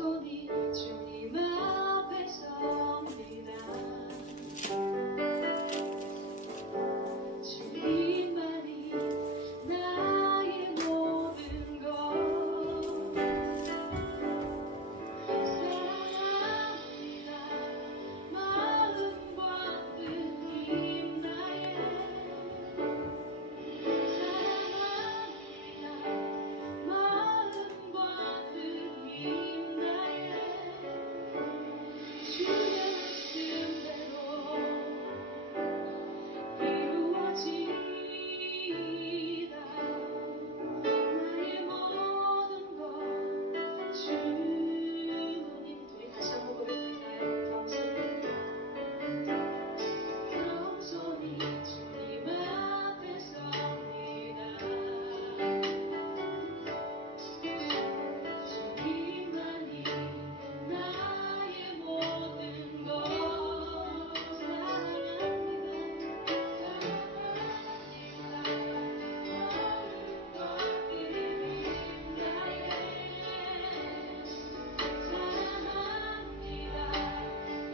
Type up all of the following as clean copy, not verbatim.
겸손히 주님 앞에 섭니다. 주님만이 나의 모든 것. 사랑합니다. 마음과 뜻 힘 나의. 사랑합니다. 마음과 뜻 힘 나의. 주의 말씀대로 이루어지이다. 나의 모든 것 주님. 우리 다시 한번 고백할까요? 겸손히 주님 앞에 섭니다. 주님만이 나의 모든 것. 사랑합니다. 마음과 뜻 나의. 사랑합니다.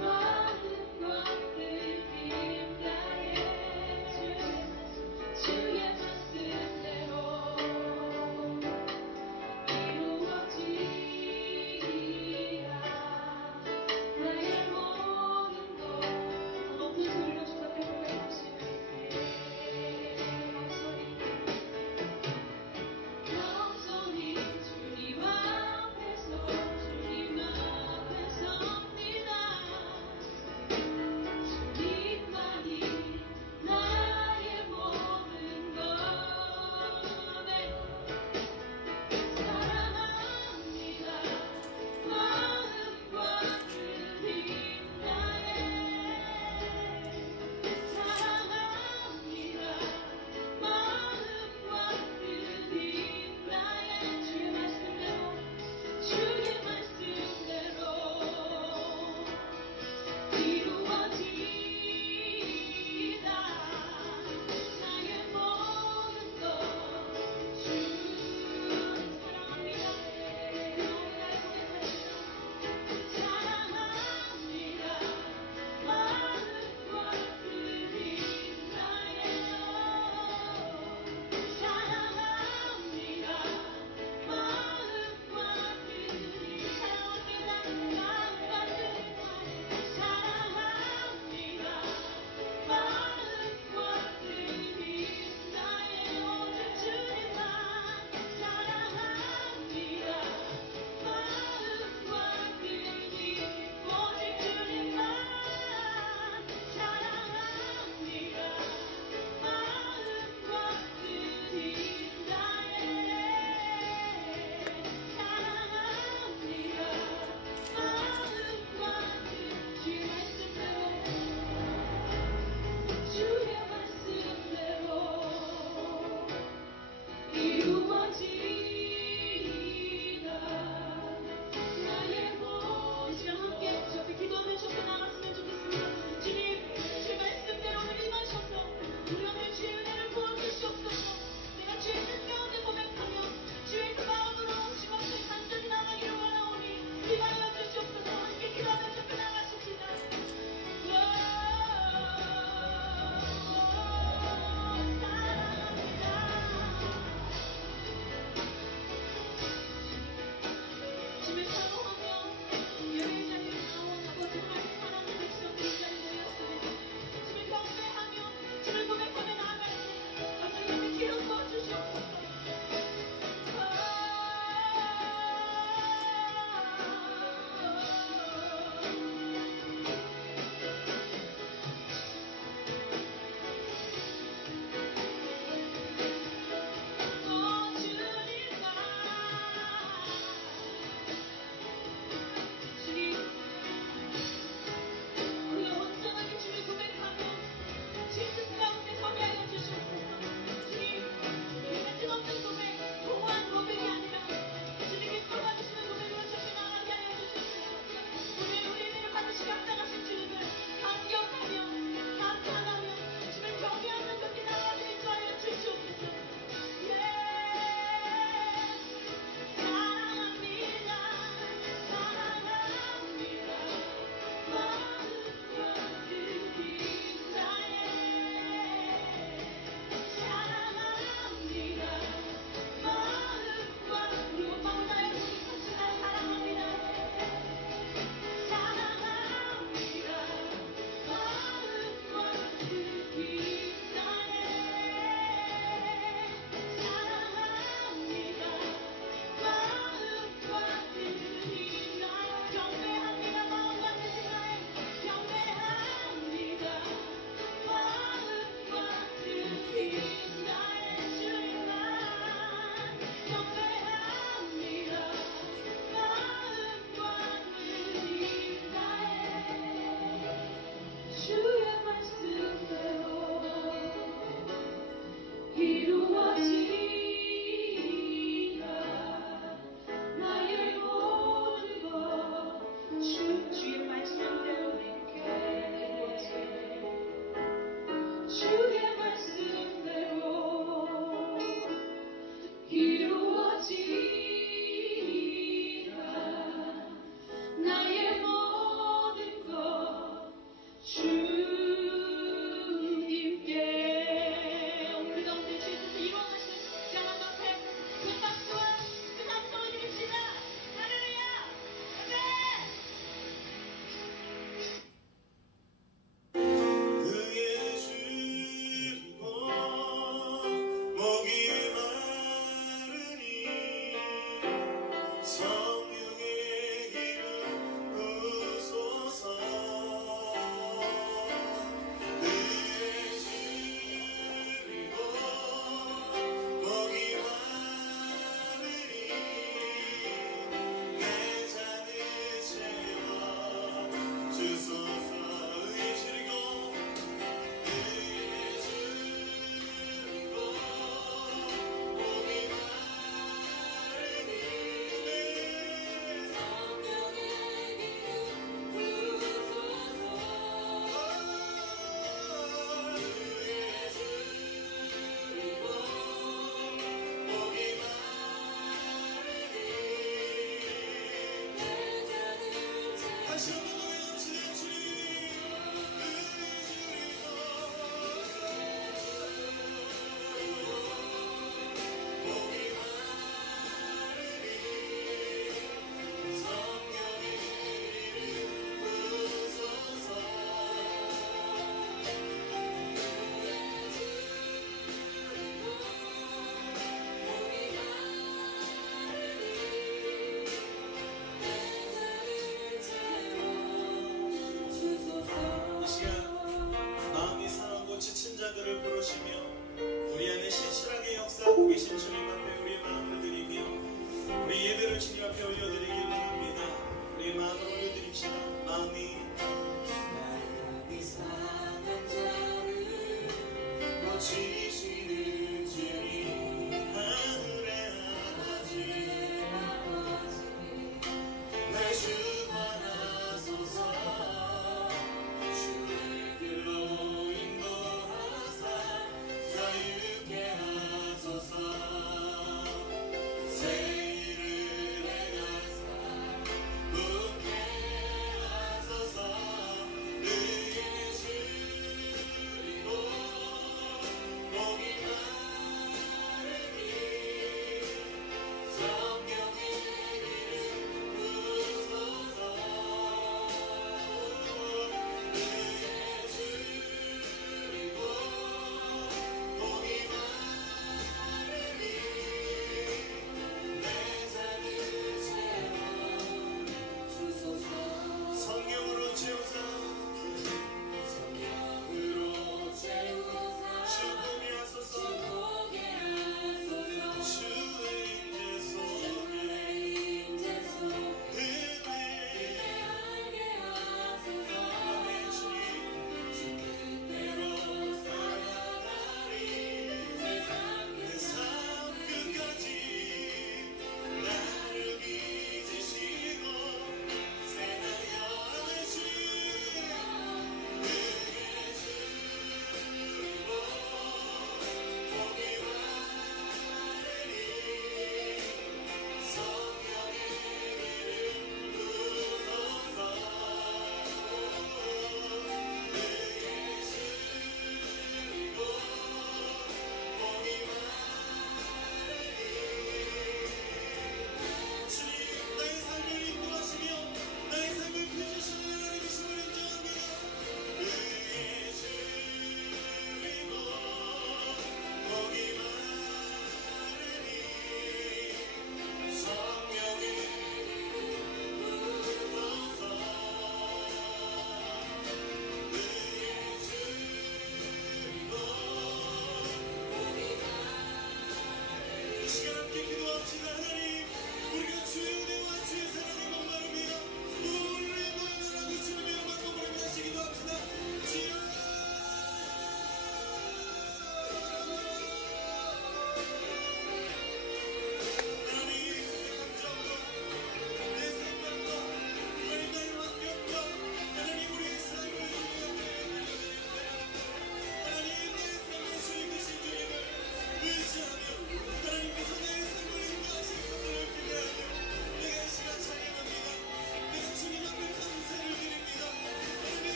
마음과 뜻 나의. 주의 말씀대로 이루어지리라. 나의 모든 것. 높은 소리로 주 앞에 고백합시다. 겸손히 주님 앞에서 주님 앞에 섭니다. 주님만이 나의 모든 것. 네. 사랑합니다. 마음과 뜻 힘 나의. 사랑합니다. 마음과 뜻 힘 나의. 주의 말씀대로 주의 말씀대로 이루어지이다. 나의 모든 것 주. 사랑합니다. 사랑합니다. 마음과 뜻 힘 나의. 사랑합니다. 마음과 뜻 힘. 사랑합니다. 마음과 뜻. 사랑합니다. 마음과 뜻 힘 나의. 오직 주님만. 사랑합니다. 마음과 뜻 힘. 오직 주님만. 사랑합니다. 마음과 뜻 힘 나의. 사랑합니다. 마음과 뜻. 주의 말씀대로 주의 말씀대로 이루어지이다. 나의 모든 함께 주 앞에 기도하는 셔서 나갔으면 좋겠습니다. 주님, 주의 말씀대로 오늘 임하셔서 우리 오늘 주의 은혜를 부어주시옵소서. 내가 주의 뜻 가운데 고백하며 주의 그 마음으로 주 앞에 간절히 나가기를 원하오니 임하여 주시옵소서. 함께 기도하며 주 앞에 나가십시다. 사랑합니다. 주님을 사모하며 예배의 자리에 나와 아버지 하나님 사랑하는 백성들 이 자리에 모였습니다. 주님 경배하며 주를 고백하며 나아갈 때 하나님의 기름 부어주시옵소서. 주님만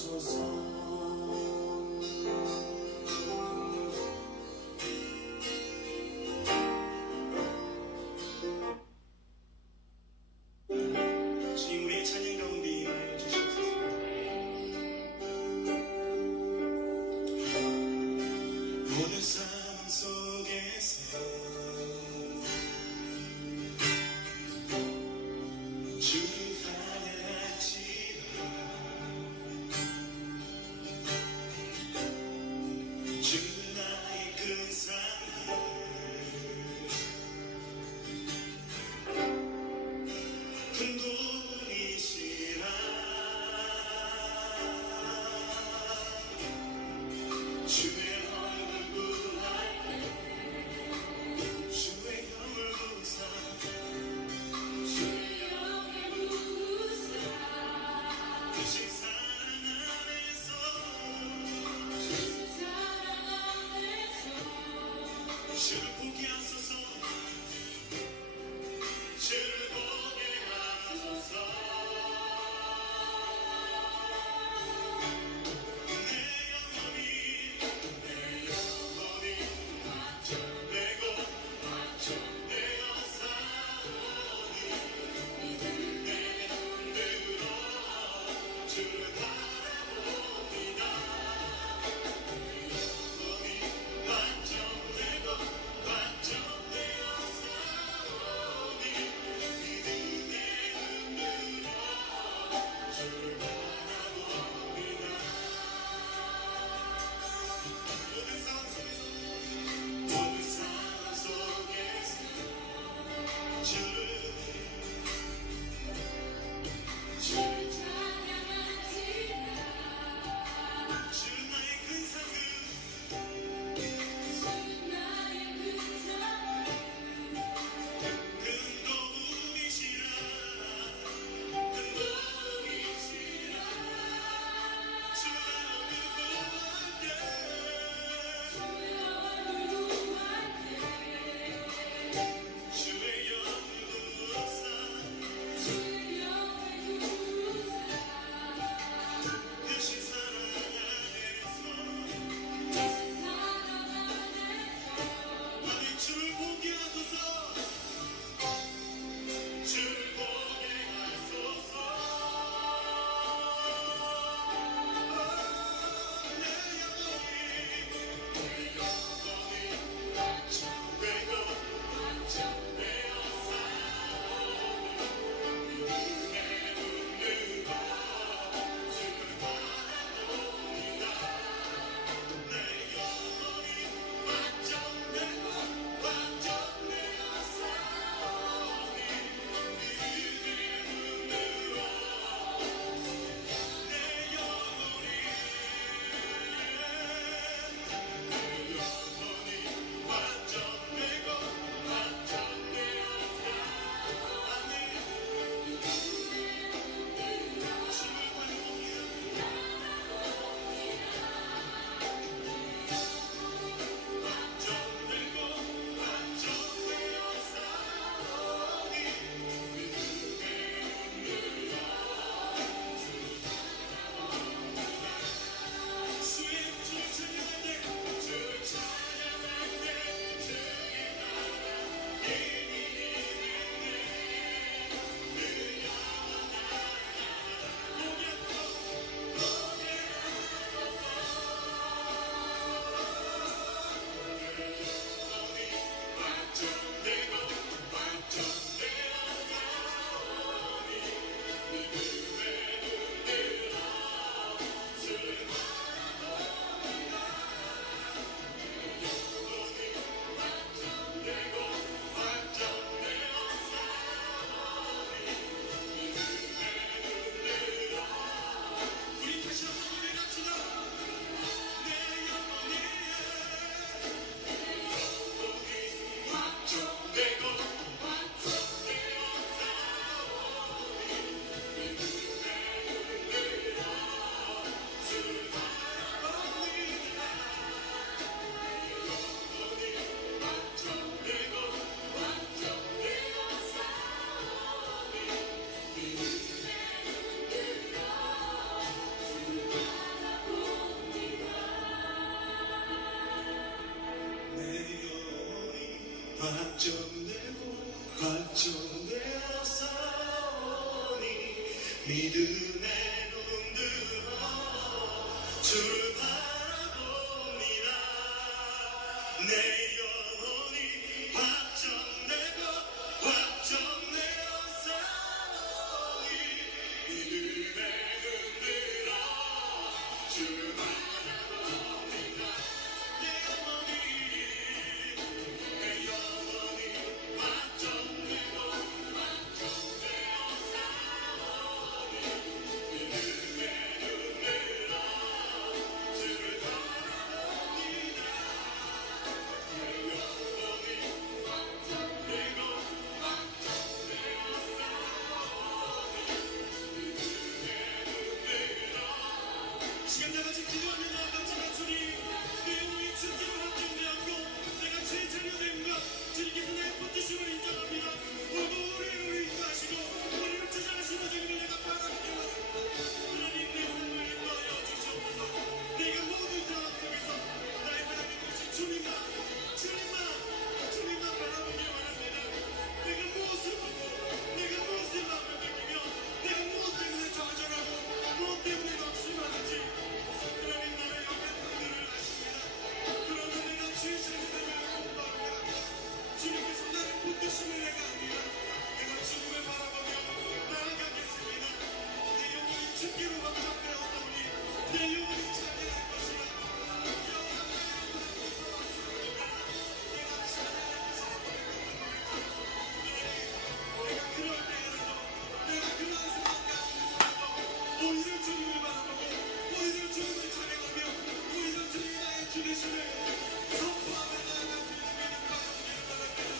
주소서. 주님 우리의 찬양 가운데 임하여 주시옵소서. 모든 상황 속에서 주를 찬양할지라. 주는 나의 큰 사랑, 큰 도움이시라. 주의 얼굴 구할 때 주의 형을 부사, 주의 형을 부사. 주신 사랑 안에서, 주신 사랑 안에서 주를 보게 하소서. 주를 보게 하소서. 확정되어 싸우니 믿음의 눈 들어 주를 바라봅니다. 내 영혼이 확정되어 싸우니 믿음의 눈 들어 주를 바라봅니다. 내 영혼이 시간 다 같이 기도하며 나아갑시다. 주님, 내 영혼이 주께로 확정되었고 내가 제자녀된 것 주님께서 내 붙드심을 인정합니다. 오늘 우리를 인도하시고 우리를 찾아가시는 주님을 내가 바라봅니다. 하나님, 내 삶을 인도하여 주시옵소서. 내가 모든 상황 속에서 나의 하나님 되신 주님만 바라보길 원합니다. 내가 무엇을 보고 내가 무엇을 마음을 느끼며 내가 무엇 때문에 좌절하고 무엇 때문에 낙심하는지 하나님 나의 옆에 분들을 아십니다. 그러나 내가 죄짓는 때문에 공부합니다. 주님께서 나를 붙드심을 내가 압니다. 내가 주님을 바라보며 나아가겠습니다. 내 영혼이 주께로 확정되었사오니 내 영혼이 찬양할 것이다. 영원한 나의 영혼을 돌아왔습니다. 내가 찬양할 것이다. 내가 그럴 때에라도 내가 그런 순간 가운데서라도 오히려 주님을 바라보고 오히려 주님을 찬양하며 오히려 주님이 나의 주 되심을 선포하며 나아갈 수 있는 믿음 바라보기를 바랍니다.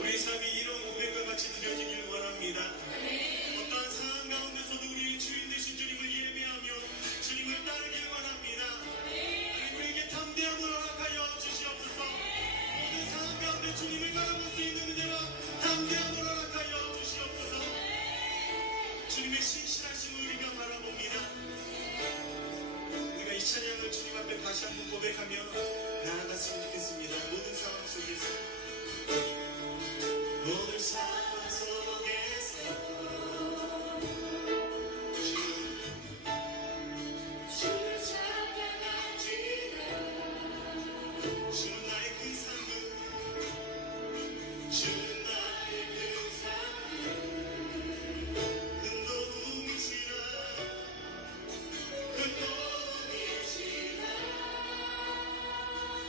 우리 삶이 이런 고백과 같이 드려지길 원합니다. 어떠한 상황 가운데서도 우리 주인 되신 주님을 예배하며 주님을 따르길 원합니다. 하나님 우리에게 담대함을 허락하여 주시옵소서. 모든 상황 가운데 주님을 바라볼 수 있는 은혜와 담대함을 허락하여 주시옵소서. 주님의 신실하심을 우리가 바라봅니다. 우리가 이 찬양을 주님 앞에 다시 한번 고백하며 나아갔으면 좋겠습니다. 모든 상황 속에서 모든 상황 속에서 주를 찬양합니다. 주는 나의 큰 상급 주는 나의 큰 상급 큰 도움이시라 큰 도움이시라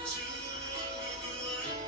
주 누구한테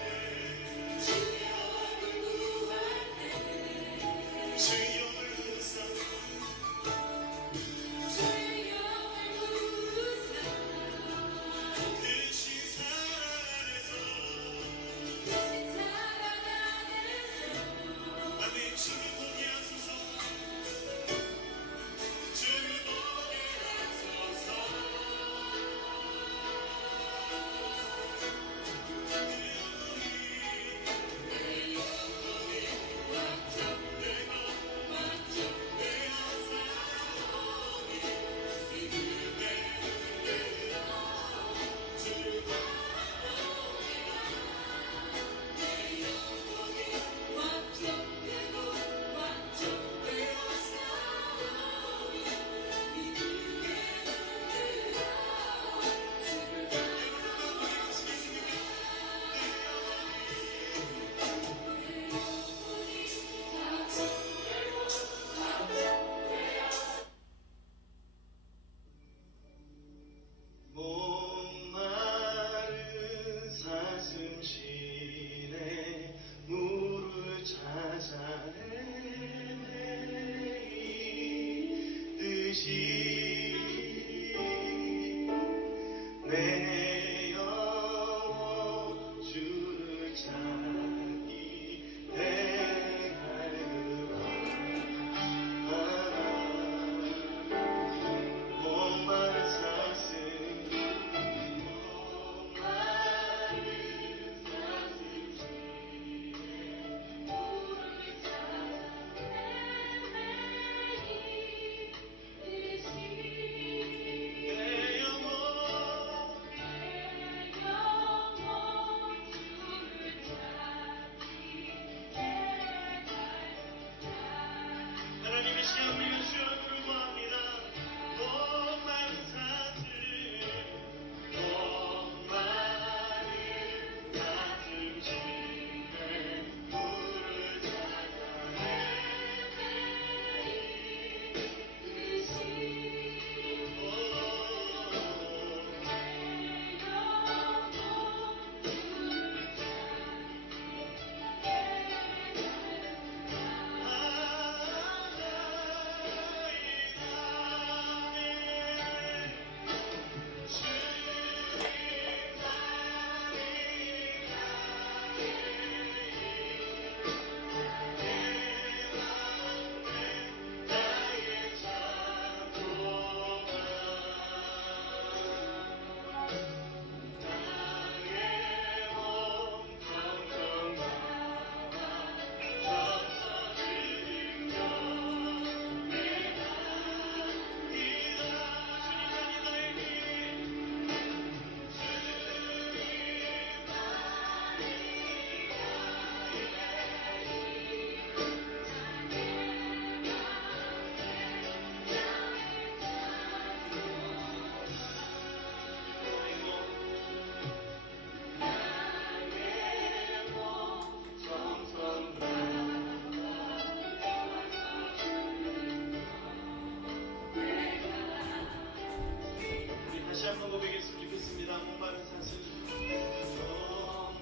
한번 고백했으면 좋겠습니다. 목마른 사슴.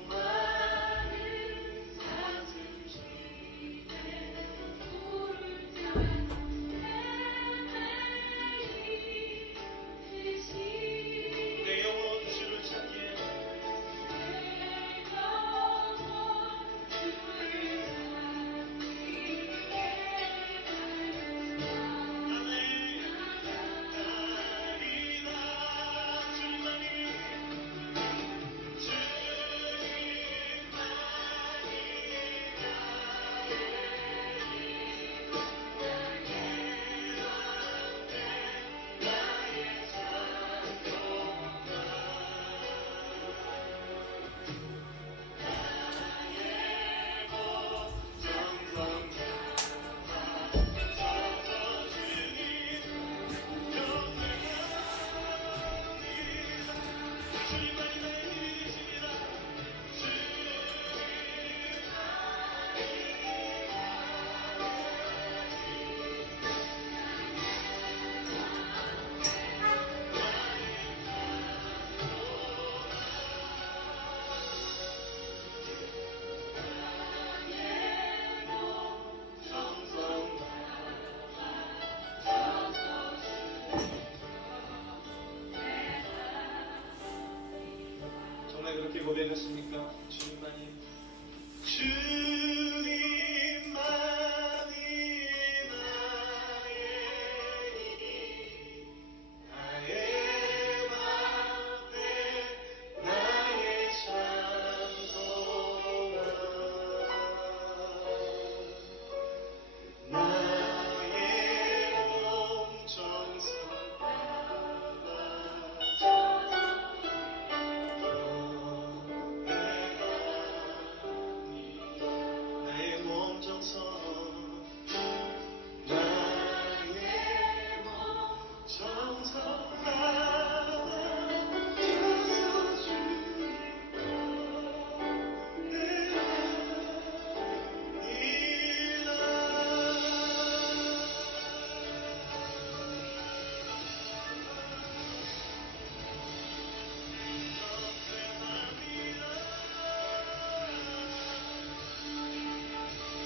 목마른 사슴 시내 물을 따라 헤매이듯이 내 영혼 주를 찾기에 내 영혼 주를 찾기에 정말 그렇게 고백하십니까? 주님만이 주님만이 나의 맘에 나의 찬송아 나의 몸 정성 나의 몸 정성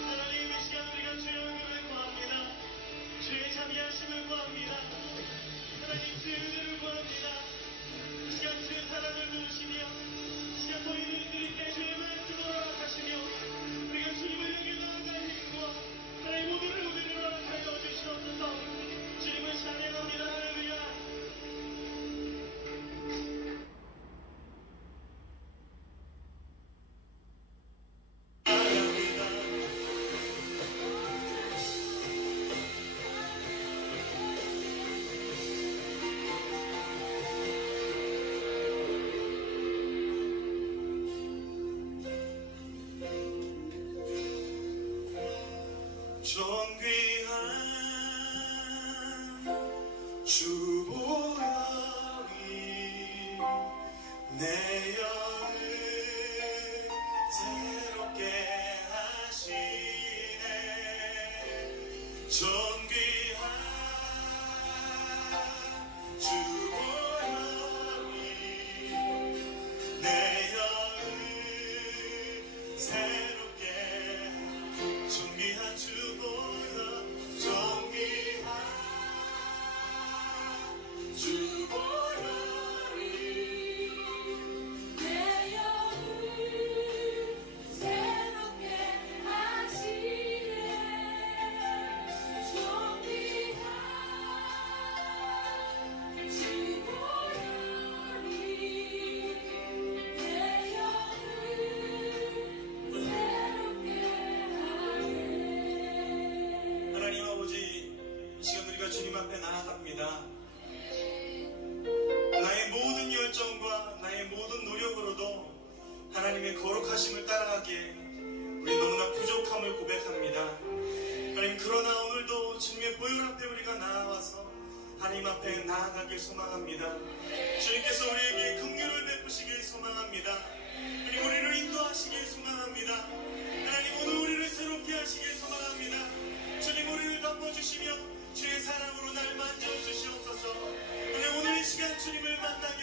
하나님 이 시간 우리가 주의 은혜를 구합니다. 주의 자비하심을 구합니다. 하나님 주의 은혜를 구합니다. 이 시간 주의 사랑을 부으시며 이 시간 저희 우리들에게 주의 말씀을 허락하시며 우리가 주님을 향해 나아갈 힘과 하나님 모두를 우리를 허락하여 주시옵소서. 주님을 찬양합니다. 할렐루야. 존귀한 주보혈이 내 영을 새롭게 하시네. 존귀한 주보혈이 내 영을 새롭게 존귀한 주보혈 존귀한 주보혈이 내 영을 새롭게 하시네. 존귀한 주보혈이 내 영을 새롭게 하네. 하나님 아버지, 이 시간 우리가 주님 앞에 나아갑니다. 나의 모든 열정과 나의 모든 노력으로도 하나님의 거룩하심을 따라가기에 우리 너무나 부족함을 고백합니다. 하나님, 그러나 오늘도 주님의 보혈 앞에 우리가 나아와서 하나님 앞에 나아가길 소망합니다. 주님께서 우리에게 긍휼을 베푸시길 소망합니다. 하나님, 우리를 인도하시길 소망합니다. 하나님, 오늘 우리를 새롭게 하시길 소망합니다. 주님, 우리를 덮어주시며 주의 사랑으로 날 만져주시옵소서. 하나님, 오늘 이 시간 주님을 만나기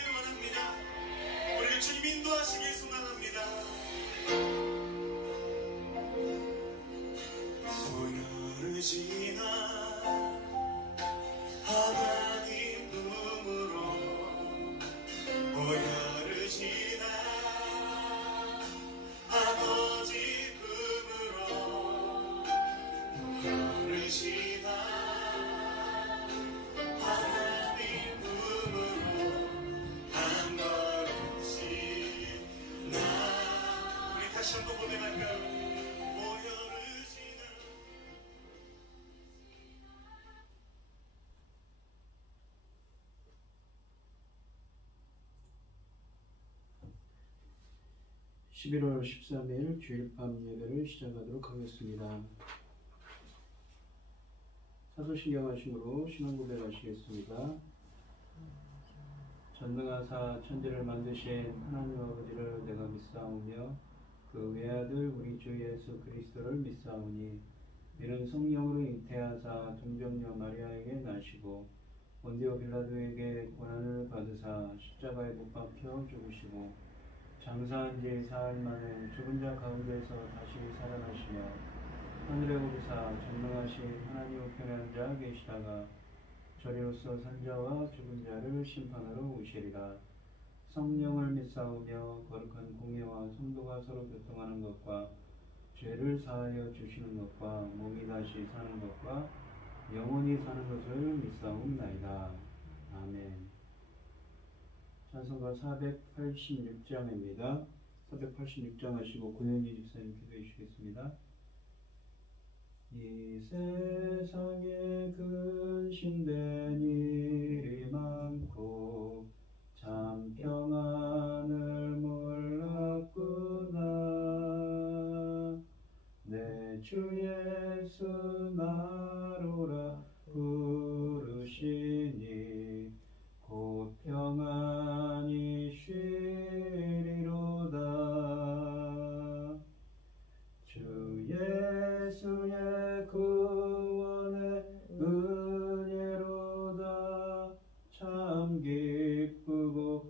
11월 13일 주일밤 예배를 시작하도록 하겠습니다. 사도신경 하심으로 신앙 고백하시겠습니다. 전능하사 천지를 만드신 하나님 아버지를 내가 믿사오며 그 외아들 우리 주 예수 그리스도를 믿사오니 이는 성령으로 잉태하사 동정녀 마리아에게 나시고 본디오 빌라도에게 고난을 받으사 십자가에 못 박혀 죽으시고 장사한 지 사흘 만에 죽은 자 가운데서 다시 살아나시며 하늘에 오르사 전능하신 하나님 우편에 앉아 계시다가 저리로서 산자와 죽은 자를 심판하러 오시리라. 성령을 믿사오며 거룩한 공예와 성도가 서로 교통하는 것과 죄를 사하여 주시는 것과 몸이 다시 사는 것과 영원히 사는 것을 믿사옵나이다. 아멘. 찬송가 486장입니다. 486장 하시고 고현희 집사님 기도해 주시겠습니다. 이 세상에 근심된 일이 많고 참 평안을 몰랐구나. 내 주 예수 나로라 부르시니 곧 평안히 쉬리로다. 주 예수의 구원의 은혜로다. 참 기쁘고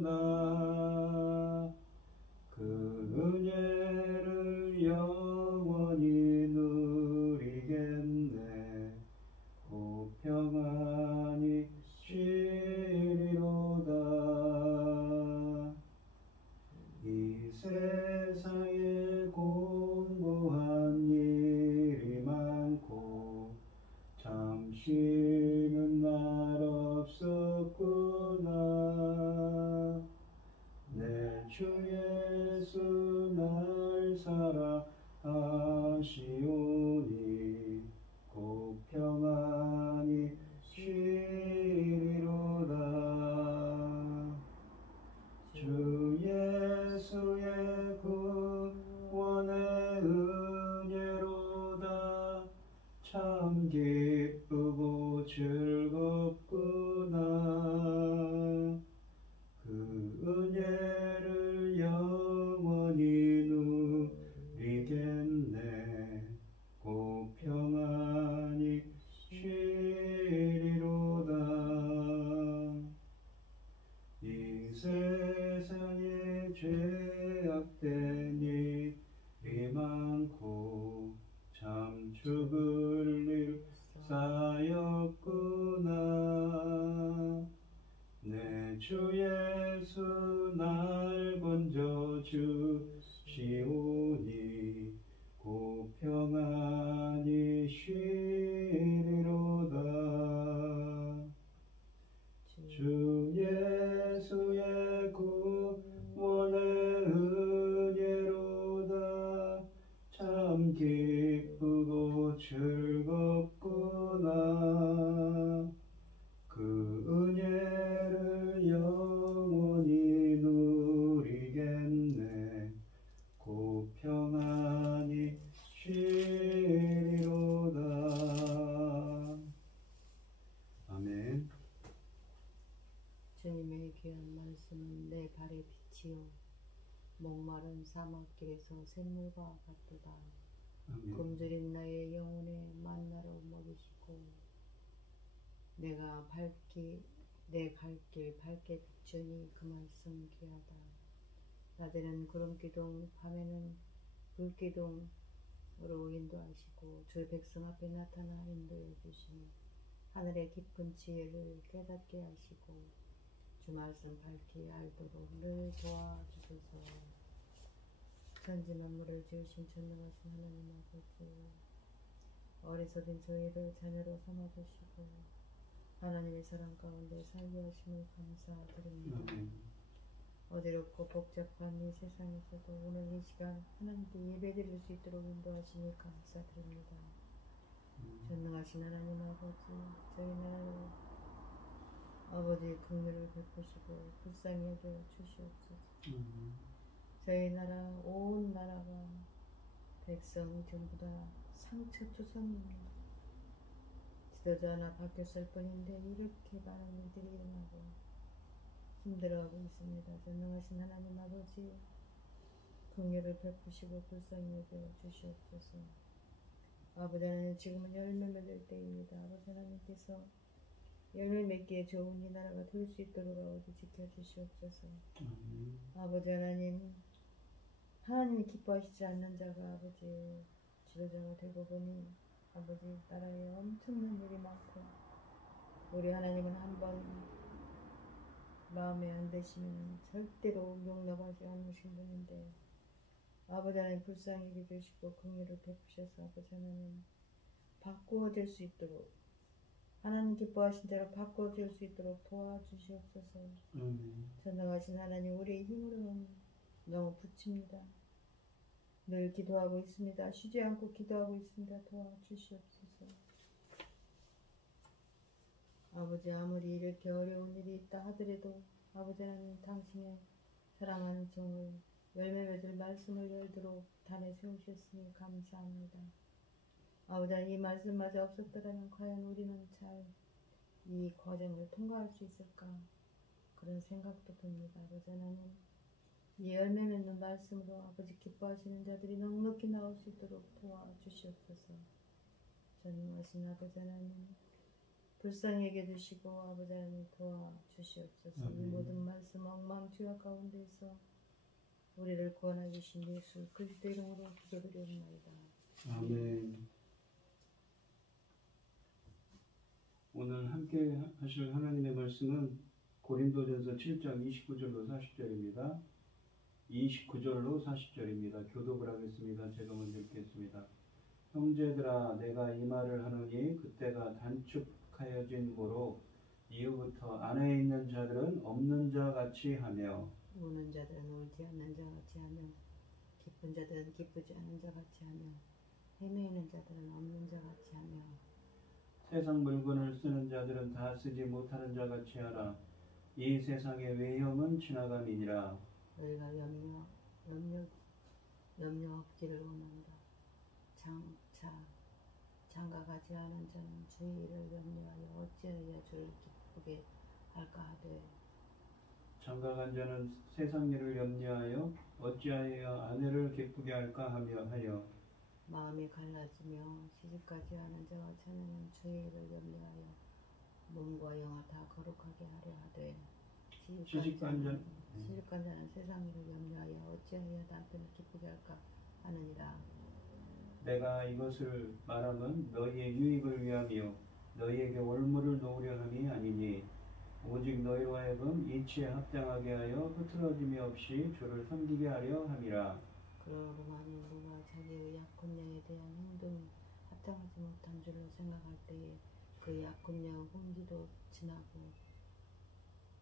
즐겁구나. 그 은혜를 영원히 누리겠네. 곧 평안히 쉬리로다. 이 세상에 공고한 일이 많고 참 쉬는 날 없었구나. 내 주 예수 날 사랑하시오니 곧 평안히 쉬리로다. 주 예수의 구원의 은혜로다. 참 기쁘고 즐겁구나. 그 은혜를 영원히 누리겠네. 곧 평안히 쉬리로다. 이 세상에 죄악된 일이 많고 참 죽을 일 쌓였구나. 내 주 예수 날 건져 주시오니 곧 평안히 쉬리로다. 주 예수의 구원의 은혜로다. 참 기쁘고 즐겁구나. 그 은혜를 영원히 누리겠네. 곧 평안히 쉬리로다. 아멘. 주님의 귀한 말씀은 내 발의 빛이요 목마른 사막길에서 샘물과 같도다. 아멘. 굶주린 나의 영혼의 만나로 먹이시고 내 갈 길 밝게 비추니 그 말씀 귀하다. 낮에는 구름기둥 밤에는 불기둥으로 인도하시고 주 백성 앞에 나타나 인도해 주시니 하늘의 깊은 지혜를 깨닫게 하시고 주 말씀 밝히 알도록 늘 도와주소서. 천지 만물을 지으신 전능하신 하나님 아버지, 어리석인 저희를 자녀로 삼아주시고 하나님의 사랑 가운데 살게 하심을 감사드립니다. 어지럽고 복잡한 이 세상에서도 오늘 이 시간 하나님께 예배드릴 수 있도록 인도하시니 감사드립니다. 전능하신 하나님 아버지, 저희 나라를 아버지 긍휼을 베푸시고 불쌍히 여겨 주시옵소서. 저희 나라 온 나라가 백성이 전부 다 상처투성입니다. 지도자 하나 바뀌었을 뿐인데 이렇게 많은 일들이 일어나고 힘들어하고 있습니다. 전능하신 하나님 아버지 긍휼을 베푸시고 불쌍히 여겨 주시옵소서. 아버지 하나님 지금은 열매 맺을 때입니다. 아버지 하나님께서 열매 맺기에 좋은 이 나라가 될 수 있도록 아버지 지켜주시옵소서. 아버지 하나님 하나님이 기뻐하시지 않는 자가 아버지 지도자가 되고 보니 아버지 나라에 엄청난 일이 많고 우리 하나님은 한번 마음에 안 드시면 절대로 용납하지 않으신 분인데 아버지 하나님 불쌍히 여겨주시고 긍휼을 베푸셔서 아버지 하나님 바꾸어질 수 있도록 하나님 기뻐하신 대로 바꿔줄 수 있도록 도와주시옵소서. 전능하신 하나님 우리의 힘으로는 너무 부칩니다. 늘 기도하고 있습니다. 쉬지 않고 기도하고 있습니다. 도와주시옵소서. 아버지 아무리 이렇게 어려운 일이 있다 하더라도 아버지 하나님 당신의 사랑하는 종을 열매 맺을 말씀을 열도록 단에 세우셨으니 감사합니다. 아버지 하나님 이 말씀마저 없었더라면 과연 우리는 잘 이 과정을 통과할 수 있을까 그런 생각도 듭니다. 아버지 하나님 이 열매 맺는 말씀으로 아버지 기뻐하시는 자들이 넉넉히 나올 수 있도록 도와주시옵소서. 전능하신 아버지 하나님 불쌍히 여겨주시고 아버지 하나님 도와주시옵소서. 이 모든 말씀 엉망주의 가운데서 우리를 구원하여 주신 예수 그리스도 이름으로 기도드리옵나이다. 아멘. 오늘 함께 하실 하나님의 말씀은 고린도전서 7장 29절로 40절입니다. 29절로 40절입니다. 교독을 하겠습니다. 제가 먼저 읽겠습니다. 형제들아 내가 이 말을 하노니 그때가 단축하여진 고로 이후부터 안에 있는 자들은 없는 자 같이 하며 우는 자들은 울지 않는 자 같이 하며 기쁜 자들은 기쁘지 않은 자 같이 하며 헤매이는 자들은 없는 자 같이 하며 세상 물건을 쓰는 자들은 다 쓰지 못하는 자 같이 하라. 이 세상의 외형은 지나감이니라. 너희가 염려 없기를 원한다. 장가가지 않은 자는 주의를 염려하여 어찌하여 주를 기쁘게 할까 하되 장가간 자는 세상 일을 염려하여 어찌하여 아내를 기쁘게 할까 하여 마음이 갈라지며 시집가지 않은 자와 자녀는 주의를 염려하여 몸과 영을 다 거룩하게 하려 하되 시집간 자는 세상 일을 염려하여 어찌하여 남편을 기쁘게 할까 하느니라. 내가 이것을 말함은 너희의 유익을 위함이요 너희에게 올무를 놓으려 함이 아니니 오직 너희로 하여금 이치에 합당하게 하여 흐트러짐이 없이 주를 섬기게 하려 함이라. 그러므로 만일 누가 자기의 약혼녀에 대한 행동이 합당하지 못한 줄로 생각할 때에 그 약혼녀의 혼기도 지나고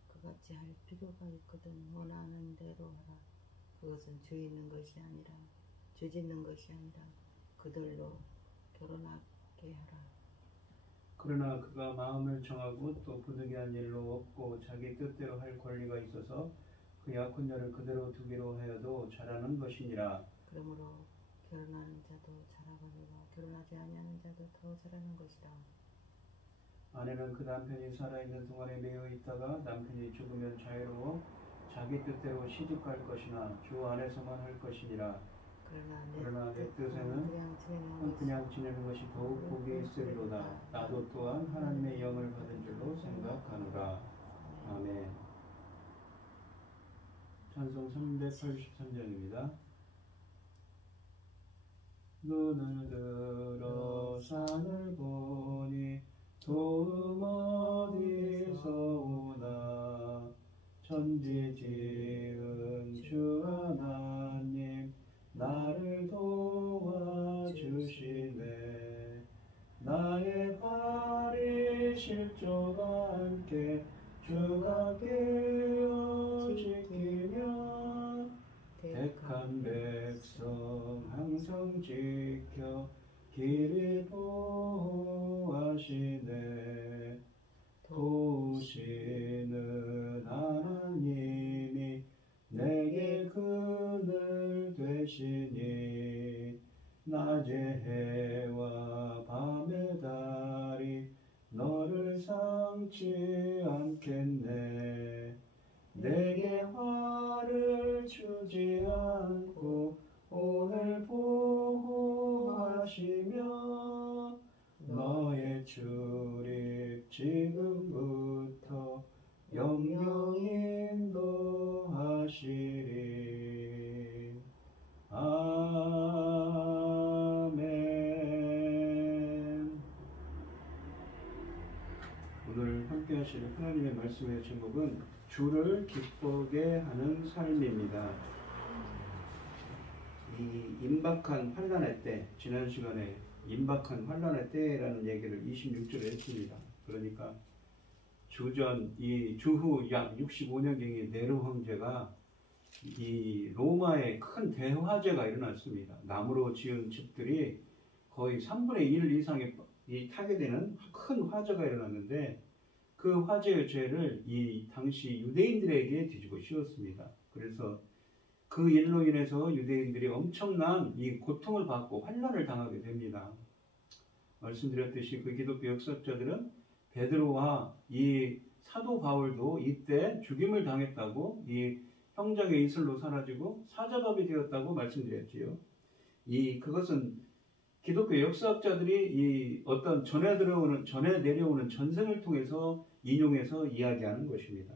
그같이 할 필요가 있거든. 원하는 대로 하라. 그것은 죄 있는 것이 아니라 죄 짓는 것이 아니라 그들로 결혼하게 하라. 그러나 그가 마음을 정하고 또 부득이한 일로 없고 자기 뜻대로 할 권리가 있어서 그 약혼녀를 그대로 두기로 하여도 잘하는 것이니라. 그러므로 결혼하는 자도 잘하거니와 결혼하지 아니하는 자도 더 잘하는 것이라. 아내는 그 남편이 살아있는 동안에 매여 있다가 남편이 죽으면 자유로워 자기 뜻대로 시집갈 것이나 주 안에서만 할 것이니라. 그러나 내 뜻에는 그냥 지내는 것이 더욱 복이 있으리로다. 나도 또한 하나님의 영을 받은 줄로 생각하노라. 아멘. 찬송 383장입니다. 눈을 들어 산을 보니 도움 어디서 오나. 천지 지은 주 하나님 나를 도와주시네. 나의 발이 실족과 함께 주가 깨어 지키며 택한 백성 항상 지켜 길을 보호하시네. 도우시 영영 인도하시리. 아멘. 오늘 함께 하실 하나님의 말씀의 제목은 주를 기쁘게 하는 삶입니다. 이 임박한 환란의 때, 지난 시간에 임박한 환란의 때라는 얘기를 26절에 했습니다. 그러니까 주후 약 65년경에 네로 황제가 이 로마에 큰 대화재가 일어났습니다. 나무로 지은 집들이 거의 3분의 1 이상이 타게 되는 큰 화재가 일어났는데, 그 화재의 죄를 이 당시 유대인들에게 뒤집어 씌웠습니다. 그래서 그 일로 인해서 유대인들이 엄청난 이 고통을 받고 환난을 당하게 됩니다. 말씀드렸듯이 그 기독교 역사학자들은 베드로와 이 사도 바울도 이때 죽임을 당했다고, 이 형장의 이슬로 사라지고 사자밥이 되었다고 말씀드렸지요. 그것은 기독교 역사학자들이 이 어떤 전해 내려오는 전생을 통해서 인용해서 이야기하는 것입니다.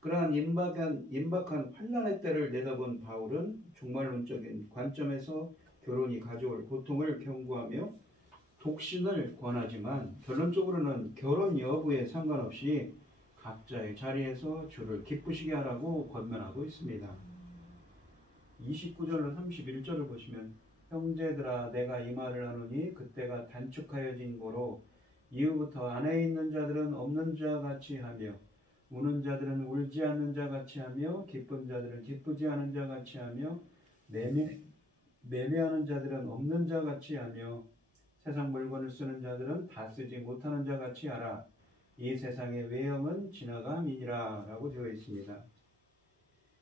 그러한 임박한 환난의 때를 내다본 바울은 종말론적인 관점에서 결혼이 가져올 고통을 경고하며 독신을 권하지만, 결론적으로는 결혼 여부에 상관없이 각자의 자리에서 주를 기쁘시게 하라고 권면하고 있습니다. 29절로 31절을 보시면, 형제들아 내가 이 말을 하노니 그때가 단축하여진 고로 이후부터 안에 있는 자들은 없는 자 같이 하며, 우는 자들은 울지 않는 자 같이 하며, 기쁜 자들은 기쁘지 않은 자 같이 하며, 매매하는 자들은 없는 자 같이 하며, 세상 물건을 쓰는 자들은 다 쓰지 못하는 자 같이 하라. 이 세상의 외형은 지나감이니라 라고 되어 있습니다.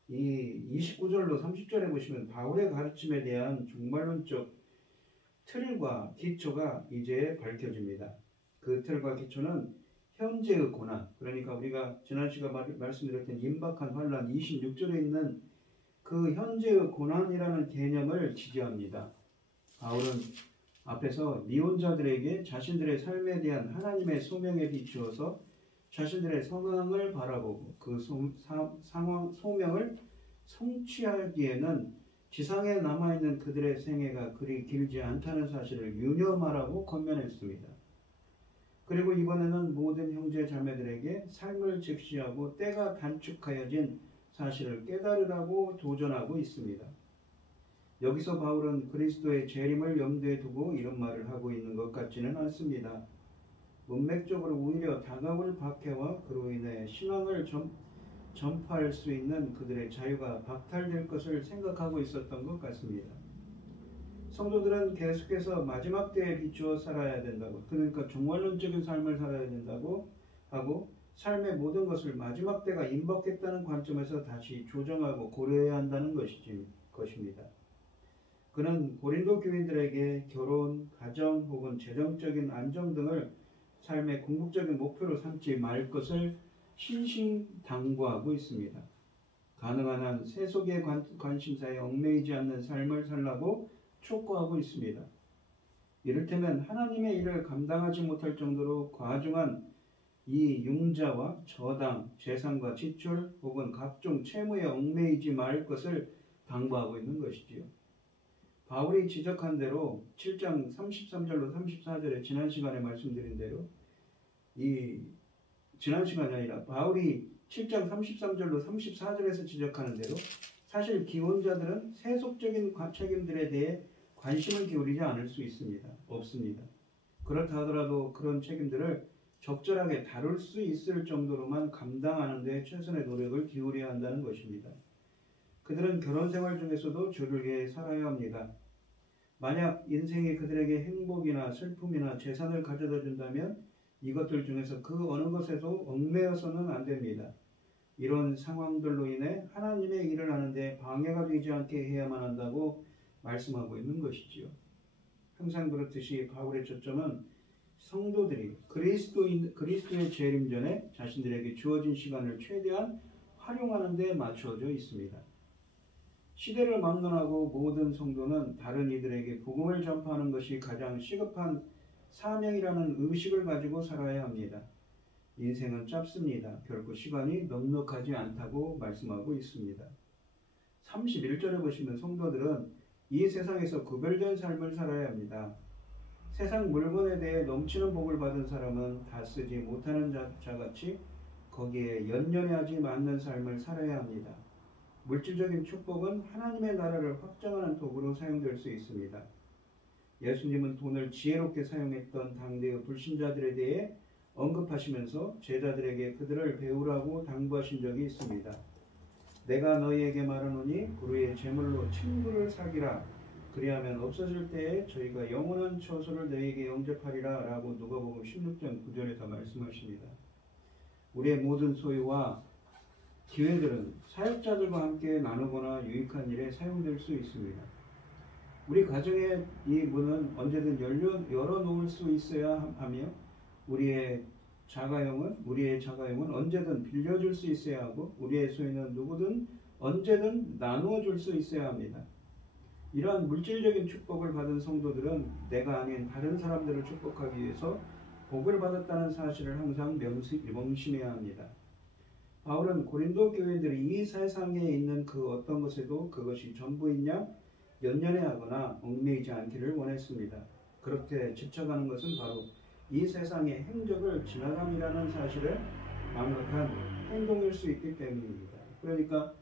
이 29절로 30절에 보시면 바울의 가르침에 대한 종말론적 틀과 기초가 이제 밝혀집니다. 그 틀과 기초는 현재의 고난, 그러니까 우리가 지난 시간에 말씀드렸던 임박한 환란 26절에 있는 그 현재의 고난이라는 개념을 지지합니다. 바울은 앞에서 미혼자들에게 자신들의 삶에 대한 하나님의 소명에 비추어서 자신들의 상황을 바라보고 그 소명을 성취하기에는 지상에 남아있는 그들의 생애가 그리 길지 않다는 사실을 유념하라고 권면했습니다. 그리고 이번에는 모든 형제 자매들에게 삶을 직시하고 때가 단축하여진 사실을 깨달으라고 도전하고 있습니다. 여기서 바울은 그리스도의 재림을 염두에 두고 이런 말을 하고 있는 것 같지는 않습니다. 문맥적으로 오히려 다가올 박해와 그로 인해 신앙을 전파할 수 있는 그들의 자유가 박탈될 것을 생각하고 있었던 것 같습니다. 성도들은 계속해서 마지막 때에 비추어 살아야 된다고, 그러니까 종말론적인 삶을 살아야 된다고 하고, 삶의 모든 것을 마지막 때가 임박했다는 관점에서 다시 조정하고 고려해야 한다는 것입니다. 그는 고린도 교인들에게 결혼, 가정 혹은 재정적인 안정 등을 삶의 궁극적인 목표로 삼지 말 것을 신신당부하고 있습니다. 가능한 한 세속의 관심사에 얽매이지 않는 삶을 살라고 촉구하고 있습니다. 이를테면 하나님의 일을 감당하지 못할 정도로 과중한 이 융자와 저당, 재산과 지출 혹은 각종 채무에 얽매이지 말 것을 당부하고 있는 것이지요. 바울이 지적한 대로 7장 33절로 34절에 지난 시간에 말씀드린 대로, 지난 시간이 아니라 바울이 7장 33절로 34절에서 지적하는 대로 사실 기혼자들은 세속적인 책임들에 대해 관심을 기울이지 않을 수 없습니다. 그렇다 하더라도 그런 책임들을 적절하게 다룰 수 있을 정도로만 감당하는 데 최선의 노력을 기울여야 한다는 것입니다. 그들은 결혼 생활 중에서도 주를 위해 살아야 합니다. 만약 인생이 그들에게 행복이나 슬픔이나 재산을 가져다 준다면 이것들 중에서 그 어느 것에도 얽매여서는 안 됩니다. 이런 상황들로 인해 하나님의 일을 하는데 방해가 되지 않게 해야만 한다고 말씀하고 있는 것이지요. 항상 그렇듯이 바울의 초점은 성도들이 그리스도의 재림 전에 자신들에게 주어진 시간을 최대한 활용하는 데 맞춰져 있습니다. 시대를 막론하고 모든 성도는 다른 이들에게 복음을 전파하는 것이 가장 시급한 사명이라는 의식을 가지고 살아야 합니다. 인생은 짧습니다. 결코 시간이 넉넉하지 않다고 말씀하고 있습니다. 31절에 보시면 성도들은 이 세상에서 구별된 삶을 살아야 합니다. 세상 물건에 대해 넘치는 복을 받은 사람은 다 쓰지 못하는 자같이 거기에 연연하지 않는 삶을 살아야 합니다. 물질적인 축복은 하나님의 나라를 확장하는 도구로 사용될 수 있습니다. 예수님은 돈을 지혜롭게 사용했던 당대의 불신자들에 대해 언급하시면서 제자들에게 그들을 배우라고 당부하신 적이 있습니다. 내가 너희에게 말하노니 그루의 재물로 친구를 사귀라. 그리하면 없어질 때에 저희가 영원한 처소를 너희에게 영접하리라 라고 누가복음 16장 9절에서 말씀하십니다. 우리의 모든 소유와 기회들은 사역자들과 함께 나누거나 유익한 일에 사용될 수 있습니다. 우리 가정의 이 문은 언제든 열어놓을 수 있어야 하며 우리의 자가용은 언제든 빌려줄 수 있어야 하고 우리의 소유는 누구든 언제든 나누어 줄 수 있어야 합니다. 이러한 물질적인 축복을 받은 성도들은 내가 아닌 다른 사람들을 축복하기 위해서 복을 받았다는 사실을 항상 명심해야 합니다. 바울은 고린도 교회들이 이 세상에 있는 그 어떤 것에도 그것이 전부인 양 연연해하거나 얽매이지 않기를 원했습니다. 그렇게 집착하는 것은 바로 이 세상의 행적을 지나감이라는 사실을 망각한 행동일 수 있기 때문입니다. 그러니까